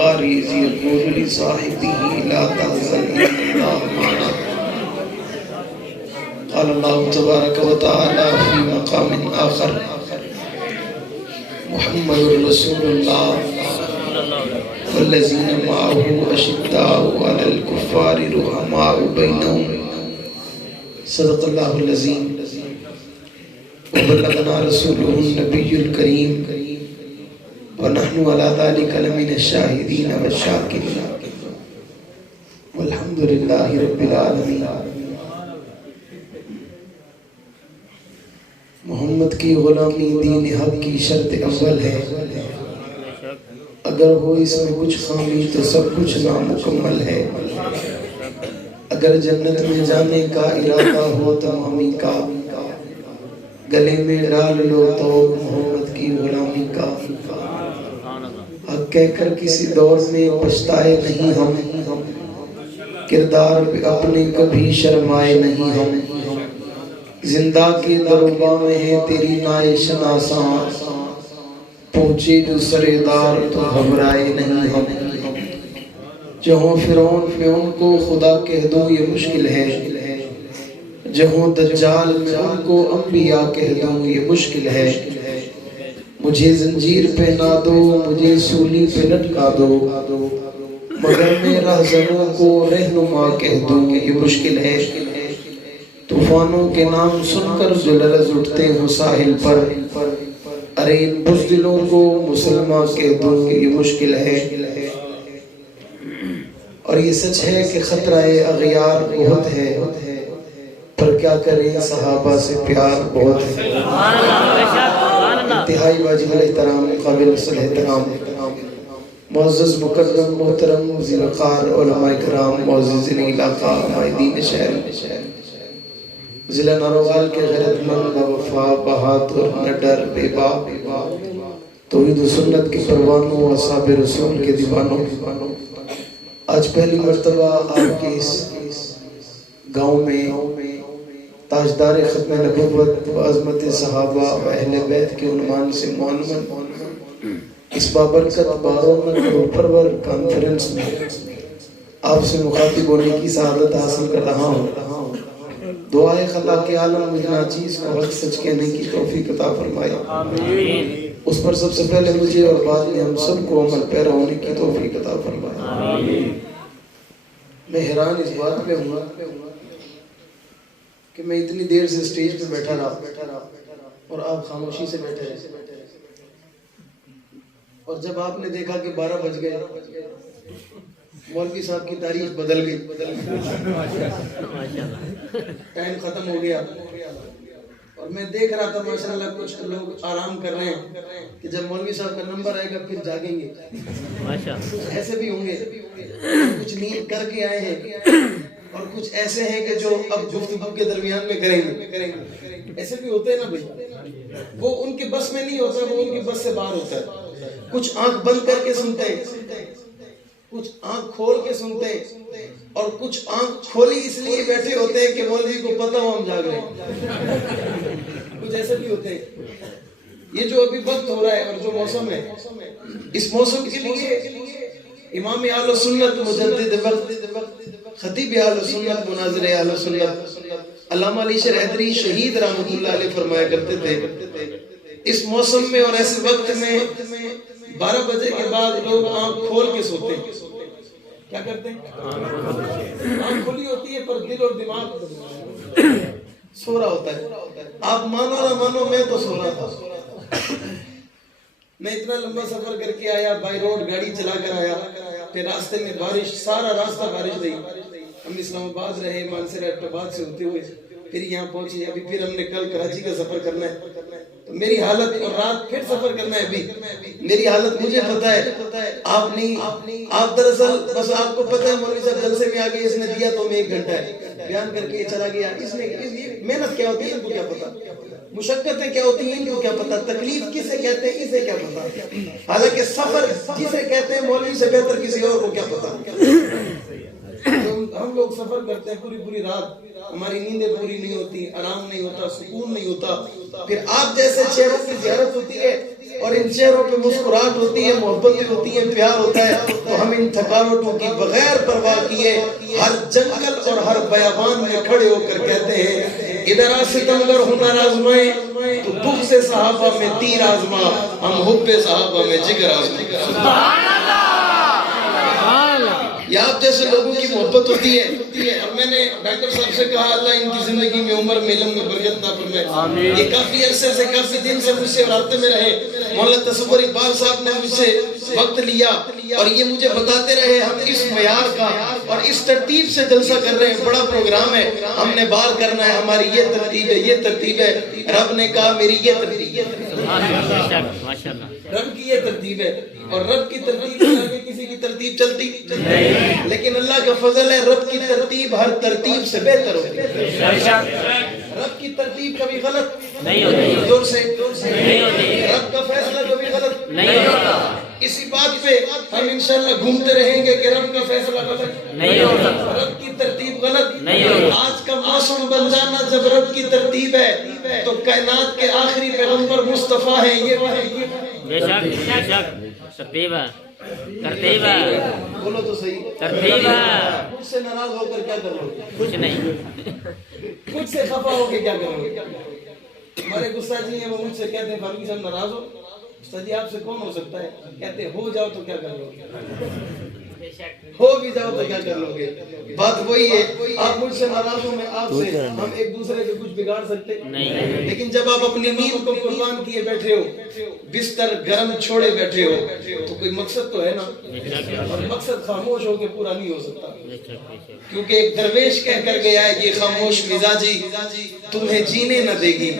الغارز يقول لصاحبه لا تحزن إن الله معنا. قال الله تبارك وتعالى في مقام آخر محمد رسول الله والذين معه أشداء على الكفار رحماء بينهم. صدق الله العظيم وبلغنا رسوله النبي الكريم ونحن على ذلك لمن الشاهدين والشاكرين والحمد لله رب العالمين. محمد کی غلامی دین حق کی شرط اول ہے. اگر ہو اس میں کچھ خامی تو سب کچھ نامکمل ہے. اگر جنت میں جانے کا ارادہ ہو تمامی کا گلے میں ڈال لو تو محمد کی غلامی کا. حق کہہ کر کسی دور میں پچھتائے نہیں ہم, کردار پہ اپنے کبھی شرمائے نہیں ہم. زندہ کے درباں میں ہے تیری نائے شناساں, پہنچے جو سردار تو گھبرائے نہیں ہم. جہاں فرعون میں ان کو خدا کہہ دو یہ مشکل ہے, جہاں دجال میں ان کو انبیاء کہہ دو یہ مشکل ہے. مجھے زنجیر پہنا دو, مجھے سولی پہ لٹکا دو, مگر میں رہزنوں کو رہنما کہہ دوں یہ مشکل ہے. طوفانوں کے نام سن کر جو لرز اٹھتے ہیں ساحل پر, ارے ان بزدلوں کو مسلمان کہہ دوں یہ مشکل ہے. اور یہ سچ ہے کہ خطرہ اغیار بہت ہے, پر کیا کریں صحابہ سے پیار بہت ہے. انتہائی واجب الاحترام قابل احترام معزز مکرم محترم ذی وقار علماء کرام معززین علاقہ مائدین شہر ضلع ناروغال کے غیرت مند وفا بہادر نڈر بے باک توحید و سنت کے پروانوں اصحاب رسول کے دیوانوں. آج پہلی مرتبہ آپ کے اس گاؤں میں تاجدار ختم نبوت و عظمت صحابہ و اہل بیت کے عنوان سے معلوم اس بابرکت بارون پرور کانفرنس میں آپ سے مخاطب ہونے کی سعادت حاصل کر رہا ہوں. دعائے خدا کے عالم مجھے ناچیز کو حق سچ کہنے کی توفیق عطا فرمائے. اس پر سب سے پہلے مجھے اور بعد میں ہم سب کو عمل پیرا ہونے کی توفیق عطا فرمائے. میں حیران اس بات پہ ہوں کہ میں اتنی دیر سے سٹیج پہ بیٹھا رہا اور آپ خاموشی سے بیٹھے رہے, اور جب آپ نے دیکھا کہ 12 بج گئے مولوی صاحب کی تاریخ بدل گئی, ٹائم ختم ہو گیا, اور میں دیکھ رہا تھا ماشاءاللہ کچھ لوگ آرام کر رہے ہیں کہ جب مولوی صاحب کا نمبر آئے گا پھر جاگیں گے. کچھ ایسے بھی ہوں گے کچھ نیند کر کے آئے ہیں, اور کچھ ایسے ہیں کہ جو اب گفتگو کے درمیان میں کریں گے. ایسے بھی ہوتے ہیں نا بھائی, وہ ان کے بس میں نہیں ہوتا, وہ ان کی بس سے باہر ہوتا ہے. کچھ آنکھ بند کر کے سنتے ہیں, کچھ آنکھ کھول کے سنتے ہیں, اور کچھ آنکھ کھولی اس لیے بیٹھے ہوتے ہیں کہ مولوی کو پتہ ہو ہم جاگ رہے ہیں. کچھ ایسے بھی ہوتے ہیں. یہ جو ابھی وقت ہو رہا ہے اور جو موسم ہے, اس موسم کے لیے امام اہل سنت مجدد وقت خطیب اہل سنت مناظر اہل سنت علامہ علی شیر حیدری شہید رحمۃ اللہ علیہ فرمایا کرتے تھے, اس موسم میں اور ایسے وقت میں 12 بجے کے بعد لوگ آنکھ کھول کے سوتے ہیں. کیا کرتے ہیں؟ آنکھ کھلی ہوتی ہے پر دل اور دماغ سو رہا ہوتا ہے. آپ مانو نہ مانو میں تو سو رہا تھا. میں اتنا لمبا سفر کر کے آیا, بائی روڈ گاڑی چلا کر آیا, پھر راستے میں بارش, سارا راستہ بارش رہی. ہم اسلام آباد رہے, مانسر ایبٹ سے ہوتے ہوئے پھر یہاں پہنچے. ابھی پھر ہم نے کل کراچی کا سفر کرنا ہے, تو میری حالت, اور رات پھر سفر کرنا ہے. ابھی میری حالت مجھے پتہ ہے, آپ نہیں. آپ دراصل بس آپ کو پتہ ہے مولوی صاحب جلسے میں آگے اس نے دیا تو میں 1 گھنٹہ ہے بیان کر کے چلا گیا. اس نے محنت کیا ہوتی ہے ان کو کیا پتا, مشقتیں کیا ہوتی ہیں ان کو کیا پتا, تکلیف کسے کہتے ہیں اسے کیا پتا. حالانکہ سفر جسے کہتے ہیں مولوی سے بہتر کسی اور کو کیا پتا. ہم لوگ سفر کرتے ہیں پوری رات, ہماری نیندیں پوری نہیں ہوتی, آرام نہیں ہوتا, سکون نہیں ہوتا. پھر آپ جیسے چہروں کی زیارت ہوتی ہے اور ان چہروں پہ مسکراہٹ ہوتی ہے, محبتیں ہوتی ہیں, پیار ہوتا ہے, تو ہم ان تھکاوٹوں کی بغیر پرواہ کیے ہر جنگل اور ہر بیابان میں کھڑے ہو کر کہتے ہیں ادھر ستمگر ہنر آزمائے تو بغض صحابہ میں تیر آزما، ہم حب صحابہ میں جگر آزما۔ سبحان اللہ! یہ آپ جیسے لوگوں کی محبت ہوتی ہے، اور میں نے ڈاکٹر صاحب سے کہا اللہ ان کی زندگی میں عمر میں علم میں برکت عطا فرمائے۔ یہ کافی عرصے سے کافی دن سے مجھ سے رابطے میں رہے، مولانا تصور اقبال صاحب نے مجھ سے وقت لیا اور یہ مجھے بتاتے رہے ہم اس معیار کا اور اس ترتیب سے جلسہ کر رہے ہیں، بڑا پروگرام ہے، ہم نے بار کرنا ہے، ہماری یہ ترتیب ہے، یہ ترتیب ہے۔ رب نے کہا میری یہ ترتیب ہے، رب کی یہ ترتیب ہے، اور رب کی ترتیب کے آگے کسی کی ترتیب چلتی نہیں، لیکن اللہ کا فضل ہے رب کی ترتیب ہر ترتیب سے بہتر ہوتی ہے۔ رب کی ترتیب کبھی غلط نہیں ہوتی، زور سے نہیں ہوتی، رب کا فیصلہ کبھی غلط نہیں ہوتا۔ اسی بات پہ ہم انشاءاللہ گھومتے رہیں گے کہ رب کا فیصلہ غلط نہیں ہوتا، رب کی ترتیب غلط نہیں ہوتی۔ آج کا موسم بن جانا جب رب کی ترتیب ہے تو کائنات کے آخری پیغمبر مصطفیٰ ہیں، یہ بے شک بے شک ترتیب ہے، ترتیب ہے، بولو تو صحیح، ترتیب ہے۔ مجھ سے ناراض ہو کر کیا کرو گے؟ کچھ نہیں۔ مجھ سے خفا ہو کے کیا کرو گے؟ ہمارے استاد جی ہیں، وہ مجھ سے کہتے ہیں فاروقی صاحب ناراض ہو؟ استاد جی آپ سے کون ہو سکتا ہے؟ کہتے ہیں ہو جاؤ تو کیا کر لو گے؟ ہو بھی جاؤ تو کیا کر لو گے؟ بات وہی ہے، آپ مجھ سے ناراض ہو، میں آپ سے، ہم ایک دوسرے کے کچھ بگاڑ سکتے نہیں، لیکن جب آپ اپنی نیند کو قربان کیے بیٹھے ہو، بستر گرم چھوڑے بیٹھے ہو، تو کوئی مقصد تو ہے نا، اور مقصد خاموش ہو کے پورا نہیں ہو سکتا، کیونکہ ایک درویش کہہ کر گیا ہے یہ خاموش مزاجی تمہیں جینے نہ دے گی،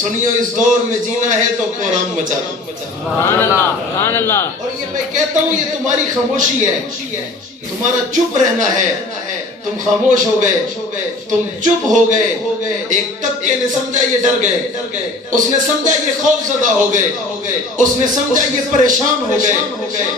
سنیو اس دور میں جینا ہے تو قرآن مچا دو۔ سبحان اللہ۔ اور یہ میں کہتا ہوں یہ تمہاری خاموشی ہے، تمہارا چپ رہنا ہے، تم خاموش ہو گئے، تم چپ ہو گئے، ایک طبقے نے سمجھا یہ ڈر گئے، اس نے سمجھا یہ خوف زدہ ہو گئے، اس نے سمجھا یہ پریشان ہو گئے،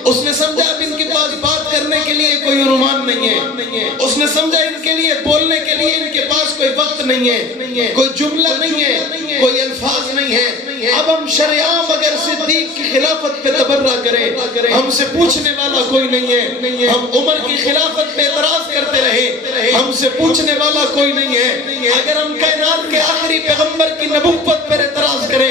اس نے سمجھا اب ان کے پاس بات کرنے کے لیے کوئی عنوان نہیں ہے، اس نے سمجھا ان کے لیے بولنے کے لیے ان کے پاس کوئی وقت نہیں ہے، کوئی جملہ نہیں ہے، کوئی الفاظ نہیں ہے۔ اب ہم شریعام اگر صدیق کی خلافت پہ تبرہ کریں، ہم سے پوچھنے والا کوئی نہیں ہے، ہم عمر کی خلافت پہ اعتراض کرتے رہے، ہم سے پوچھنے والا کوئی نہیں ہے، اگر ہم کائنات کے آخری پیغمبر کی نبوت پر اعتراض کریں،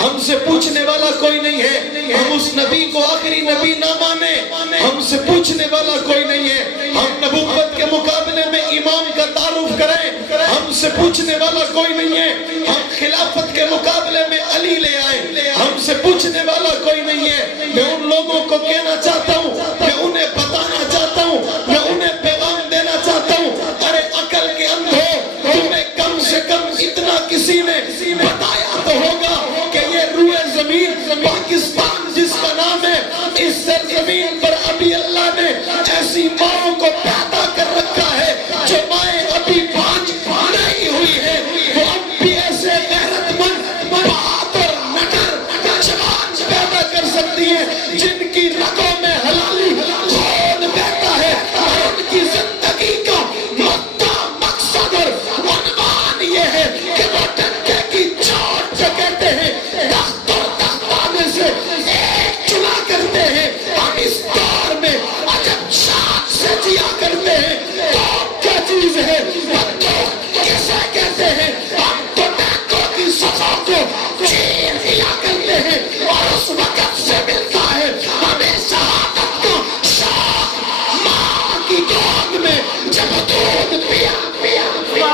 ہم سے پوچھنے والا کوئی نہیں ہے، ہم اس نبی کو آخری نبی نہ مانیں، ہم سے پوچھنے والا کوئی نہیں ہے، ہم نبوت کے مقابلے میں امام کا تعارف کریں، ہم سے پوچھنے والا کوئی نہیں ہے، ہم خلافت کے مقابلے میں علی لے آئے، ہم سے پوچھنے والا کوئی نہیں ہے۔ میں ان لوگوں کو کہنا چاہتا ہوں، میں انہیں بتانا چاہتا ہوں، میں انہیں پیغام دینا چاہتا ہوں، ارے عقل کے اندھو، تمہیں کم سے کم اتنا کسی نے بتایا تو ہوگا کہ یہ روئے زمین پاکستان جس کا نام ہے، اس سرزمین پر ابھی اللہ نے ایسی ماں کو پیدا کر رکھا ہے جو مائیں ابھی پانچ نہیں ہوئی ہے، وہ اب بھی ایسے غیرت مند بہادر نڈر جوان پیدا کر سکتی ہے جن کی رگوں میں حلالی خون بہتا ہے، اور ان کی زندگی کا مدہ مقصد اور عنوان یہ ہے کہ وہ ڈنڈے کی چوٹ پہ کہتے ہیں تخت اور تختانے سے ایک چنا کرتے ہیں، ہم اس دور میں عجب شان سے جیا کرتے ہیں، تو کیا چیز ہے بندوق کسے کہتے ہیں، ہم تو ٹینکوں کی صفوں کو چیر دیا کرتے ہیں، اور اس وقت سے ملتا ہے ہمیں شہادت کا شوق ماں کی گود میں جب دودھ پیا پیا پیا۔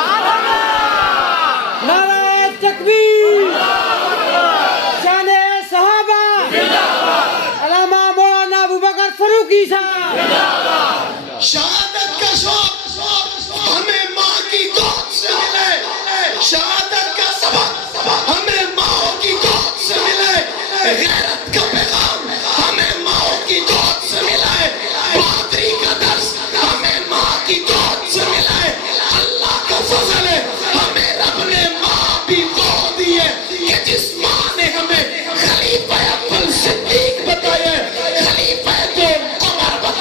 نعرہ تکبیر، شان صحابہ، علامہ مولانا ابوبکر فاروقی صاحب۔ شہادت کا شوق ہمیں ماں کی گود سے ملے، شہادت کا سبق ہمیں ماں کی گود سے ملے، غیرت کا پیغام ہمیں ماں کی گود سے ملے، بہادری کا درس ہمیں ماں کی گود سے ملے۔ اللہ کا فضل ہے ہمیں رب نے ماں بھی گود دی ہے کہ جس ماں نے ہمیں خلیفہ اول صدیق بتایا ہے، خلیفہ دو عمر بتایا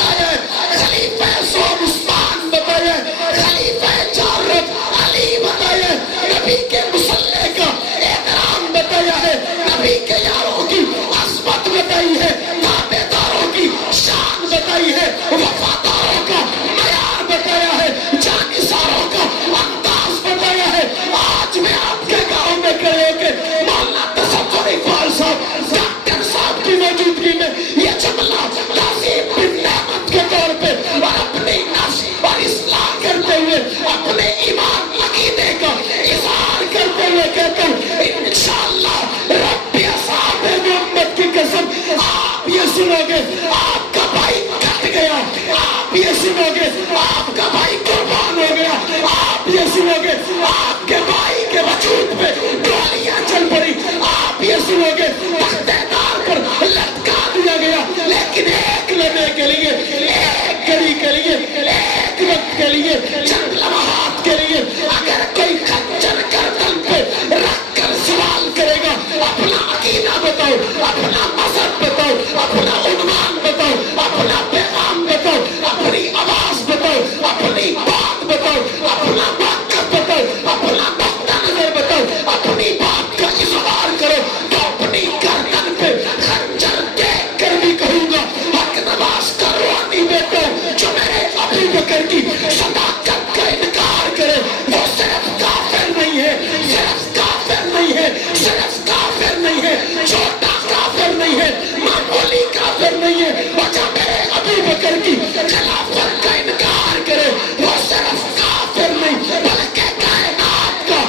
وفاداروں کا معیار بتایا ہے, جانثاروں کا انداز بتایا ہے. آج میں آپ کے گاؤں میں کھڑے ہو کے مولانا تصور اقبال صاحب, ڈاکٹر صاحب کی موجودگی میں یہ جملہ تعظیم بن نعمت کے طور پہ اور اپنے نفس اور اصلاح کرتے ہوئے اپنے ایمان عقیدے کا اظہار کرتے ہوئے کہتا ہوں انشاءاللہ رب اصحاب محمد کی قسم آپ یہ سنو گے آپ کا بھائی کٹ گیا, آپ یہ سنو گے آپ کا بھائی قربان ہو گیا, آپ یہ سنو گے آپ کے بھائی کے وجود پہ گولیاں چل پڑی, آپ یہ سنو گے تختیدار پر لٹکا دیا گیا. لیکن ایک لمحے کے لیے, ایک گھڑی کے لیے, ایک وقت کے لیے, چند لمحات کے لیے اگر کوئی خنجر گردن پہ رکھ کر سوال کرے گا اپنا عقیدہ بتاؤ, اپنا مذہب بتاؤ, اپنا عنوان بتاؤ, اپنا پیغام بتاؤ, اپنی آواز بتاؤ, اپنی بات بتاؤ, اپنا موقف بتاؤ, اپنا نقطہ نظر بتاؤ, اپنی بات کا اظہار کرو, تو اپنی گردن پہ خنجر دیکھ کر بھی کہوں گا حق نواز کا روحانی بیٹا جو میرے ابو بکر کی صداقت کا انکار کرے وہ صرف کافر نہیں ہے, صرف کافر نہیں ہے, صرف کافر نہیں ہے, چھوٹا کافر نہیں ہے, معمولی کافر نہیں ہے. اور جب میرے ابو بکر کی خلافت کا انکار کرے وہ صرف کافر نہیں بلکہ کائنات کا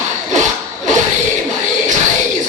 ترین خلیص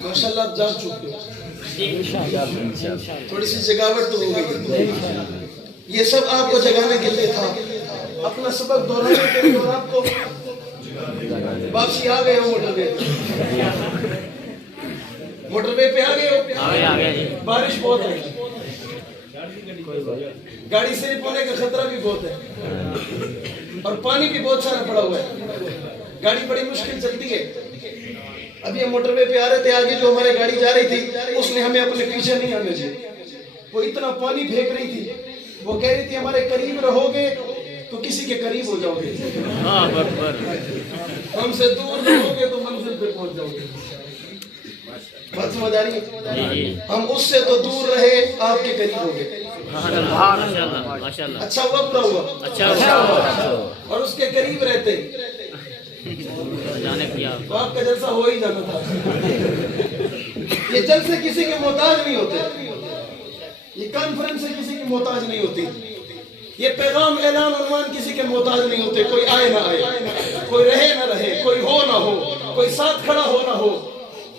ماشاءاللہ آپ جان چکے ہو, تھوڑی سی جگاوٹ تو ہو گئی. یہ سب آپ کو جگانے کے لیے تھا, اپنا سبق دہرانے کے لیے. اور آپ کو واپسی آ گئے ہو موٹر وے پہ آ گئے ہو. بارش بہت ہے, گاڑی سلپ ہونے کا خطرہ بھی بہت ہے, اور پانی بھی بہت سارا پڑا ہوا ہے, گاڑی بڑی مشکل چلتی ہے. ابھی ہم موٹر وے پہ آ رہے تھے, آگے جو ہمارے گاڑی جا رہی تھی اس نے ہمیں اپنے پیچھے نہیں آنے دیا. وہ اتنا پانی پھینک رہی تھی, وہ کہہ رہی تھی ہمارے قریب رہو گے تو کسی کے قریب ہو جاؤ گے, ہم سے دور رہو گے تو منزل پہ پہنچ جاؤ گے. بات سمجھ آ رہی ہے؟ ہم اس سے تو دور رہے, آپ کے قریب ہو گئے. اچھا ہوا برا ہوا؟ اور اس کے قریب رہتے تو آپ کا جلسہ ہو ہی جانا تھا. یہ جلسے کسی کے محتاج نہیں ہوتے, یہ کانفرنس کسی کی محتاج نہیں ہوتی, یہ پیغام اعلان عنوان کسی کے محتاج نہیں ہوتے. کوئی آئے نہ آئے, کوئی رہے نہ رہے, کوئی ہو نہ ہو, کوئی ساتھ کھڑا ہو نہ ہو.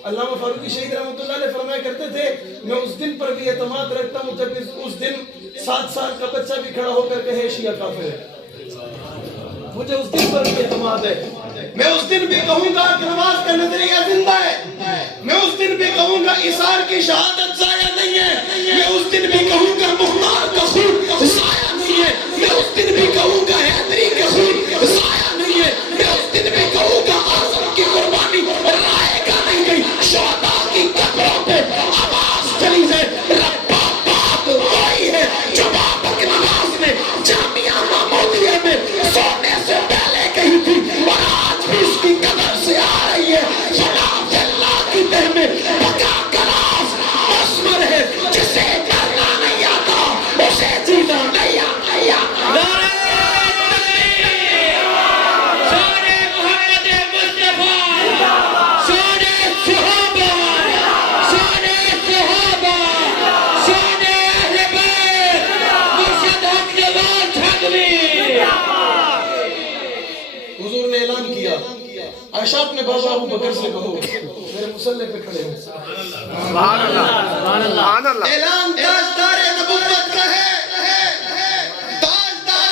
علامہ فاروقی شہید رحمۃ اللہ علیہ فرمایا کرتے تھے میں اس دن پر بھی اعتماد رکھتا ہوں جب اس دن 7 سال کا بچہ بھی کھڑا ہو کر کہے شیعہ کافر ہے. مجھے اس دن پر بھی اعتماد ہے. میں اس دن بھی کہوں گا کہ نماز کا نظریہ زندہ ہے, میں اس دن بھی کہوں گا اثار کی شہادت ضائع نہیں ہے, میں اس دن بھی کہوں گا مختار کا خون ضائع نہیں ہے, میں اس دن بھی کہوں گا حیدری کا خون ضائع نہیں ہے, میں اس دن بھی کہوں گا اعظم کی قربانی رائے گا نہیں گئی. شہداء کی قبروں پہ آواز چلی ہے, ربا بات وہی ہے جو بابک نواز نے جامعہ محمودیہ میں سونے سے پہلے کہی تھی, اور آج بھی اس کی قدر سے آ رہی ہے. خلاف اللہ کی دہ میں پکا کلاس مسمر ہے, جسے کرنا نہیں آتا اسے جینا نہیں آتا. حضور نے اعلان کیا, عائشہ اپنے بابا ابو بکر سے کہو میرے مصلی پہ کھڑے ہو. سبحان اللہ. اعلان تاجدار نبوت کا ہے, تاجدار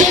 2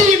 3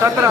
17।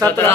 17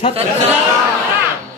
17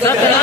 17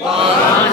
5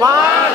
5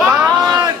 5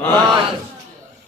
5।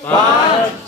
5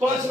5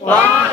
5।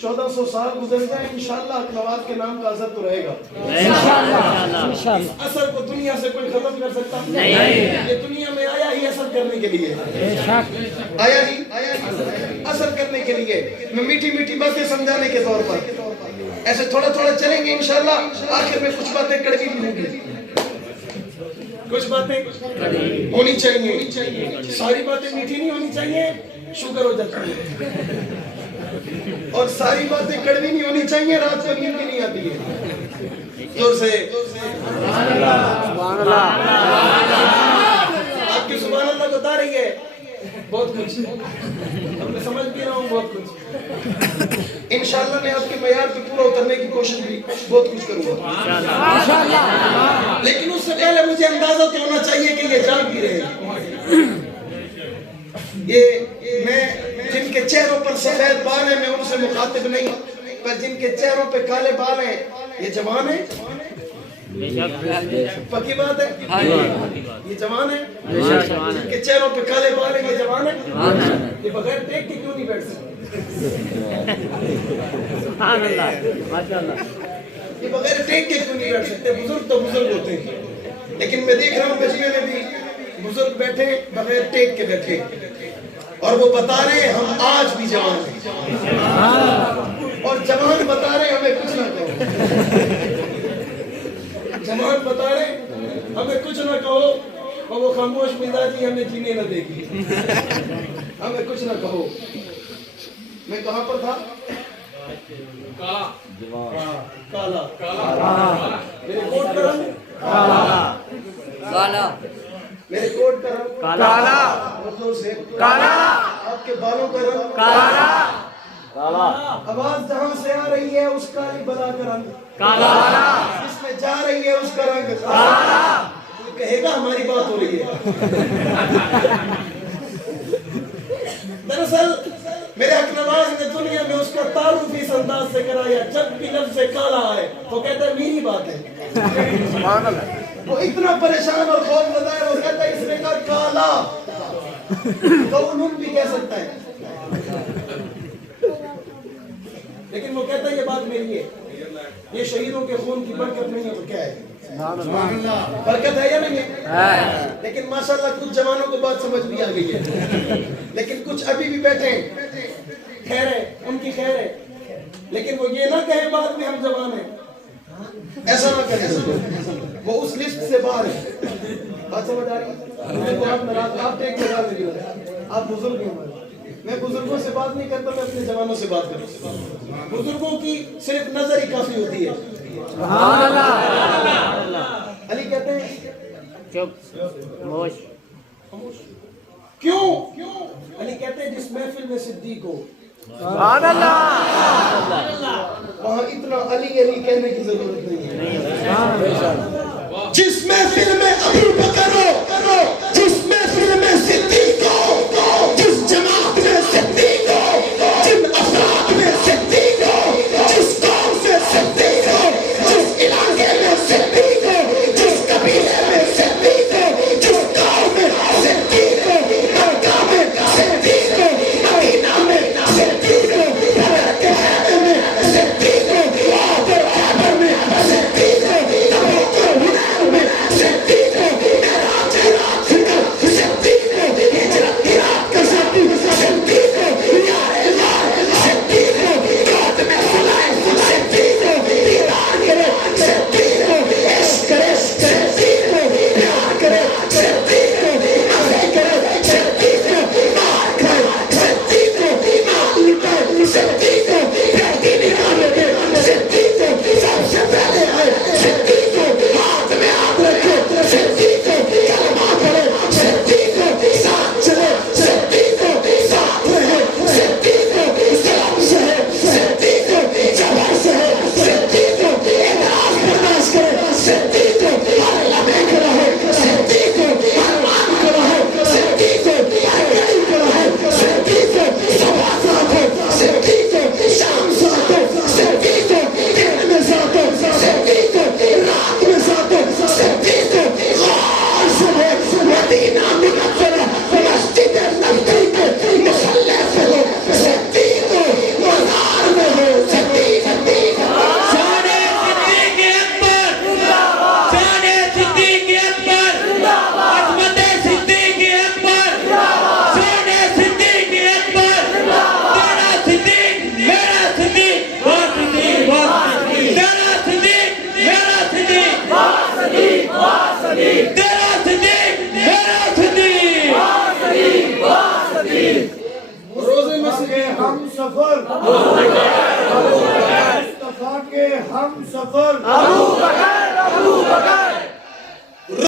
1400 سال گزر جائیں انشاءاللہ اقنواط کے نام کا اثر تو رہے گا. اثر کو دنیا سے کوئی ختم کر سکتا نہیں. یہ دنیا میں آیا ہی اثر کرنے کے لیے, آیا ہی اثر کرنے کے لیے. میں میٹھی میٹھی باتیں سمجھانے کے طور پر ایسے تھوڑا تھوڑا چلیں گے انشاءاللہ. آخر میں کچھ باتیں کڑوی بھی ہوں گی, کچھ باتیں ہونی چاہیے. ساری باتیں میٹھی نہیں ہونی چاہیے, شوگر ہو جاتی ہے. اور ساری باتیں کڑوی نہیں ہونی چاہیے, رات کو نیند بھی نہیں آتی ہے. زور سے آپ کی سبحان اللہ بتا رہی ہے بہت کچھ. اب میں سمجھ بھی رہا ہوں بہت کچھ. انشاءاللہ میں آپ کے معیار پہ پورا اترنے کی کوشش بھی بہت کچھ کروں گا, لیکن اس سے پہلے مجھے اندازہ تو ہونا چاہیے کہ یہ جان بھی رہے. یہ میں جن کے چہروں پر سفید بال ہیں میں ان سے مخاطب نہیں, پر جن کے چہروں پہ کالے بال ہیں یہ جوان ہیں. پکی بات ہے, یہ جوان ہے. جن کے چہروں پہ کالے بال ہیں یہ جوان ہے. یہ بغیر ٹیک کے کیوں نہیں بیٹھ سکتے؟ یہ بغیر ٹیک کے کیوں نہیں بیٹھ سکتے؟ بزرگ تو بزرگ ہوتے ہیں, لیکن میں دیکھ رہا ہوں بجیے میں بھی بزرگ بیٹھے بغیر ٹیک کے بیٹھے, اور وہ بتا رہے ہیں ہم آج بھی جوان ہیں. اور جوان بتا رہے ہیں ہمیں کچھ نہ کہو. جوان بتا رہے ہیں ہمیں کچھ نہ کہو, اور وہ خاموش مزاجی ہمیں جینے نہ دے گی. ہمیں کچھ نہ کہو. میں کہاں پر تھا؟ کالا. میرے کوٹ کا رنگ کالا. میرے کوٹ کا رنگ کالا. کالا. آپ کے بالوں کا رنگ کالا. آواز جہاں سے آ رہی ہے اس کالی بلا کا رنگ کالا. جس میں جا رہی ہے اس کا رنگ کالا. کوئی کہے گا ہماری بات ہو رہی ہے. دراصل میرے حق نواز نے دنیا میں اس کا تعارف اس انداز سے کرایا, جب بھی لفظ کالا آئے تو کہتا ہے میری بات ہے. وہ اتنا پریشان اور خوف زدہ ہے, وہ کہتا ہے اس نے کہا کالا تو انہوں بھی کہہ سکتا ہے, لیکن وہ کہتا ہے یہ بات میری ہے. یہ شہیدوں کے خون کی برکت نہیں ہے تو کیا ہے؟ برکت ہے یا نہیں ہے؟ لیکن ماشاءاللہ کچھ جوانوں کو بات سمجھ بھی آ گئی ہے, لیکن کچھ ابھی بھی بیٹھے ہیں. خیر ہے, ان کی خیر ہے, لیکن وہ یہ نہ کہے بعد میں ہم جوان ہیں. ایسا نہ کریں, وہ اس لسٹ سے باہر ہے. بات سمجھ آ رہی ہے؟ آپ ٹیک کے بعد نہیں, آپ بزرگ ہیں. میں بزرگوں سے بات نہیں کرتا, میں اپنے جوانوں سے بات کرتا ہوں. بزرگوں کی صرف نظر ہی کافی ہوتی ہے. علی کہتے ہیں کیوں؟ علی کہتے ہیں جس محفل میں صدیق ہو وہاں اتنا علی علی کہنے کی ضرورت نہیں ہے. جس محفل میں ابو بکر ہو, جس محفل میں صدیق ہو, جس جماعت میں صدیق ہو, جن افراد میں صدیق ہو, جس قوم میں صدیق ہو, جس علاقے میں صدیق ہو, جس قبیلے میں صدیق ہو, جس گاؤں میں صدیق ہو, درگاہ میں صدیق ہو, مدینہ میں صدیق ہو, حضرت خیبر میں صدیق ہو, خیبر میں صدیق ہو, تبوک میں صدیق ہم سفر ابو بکر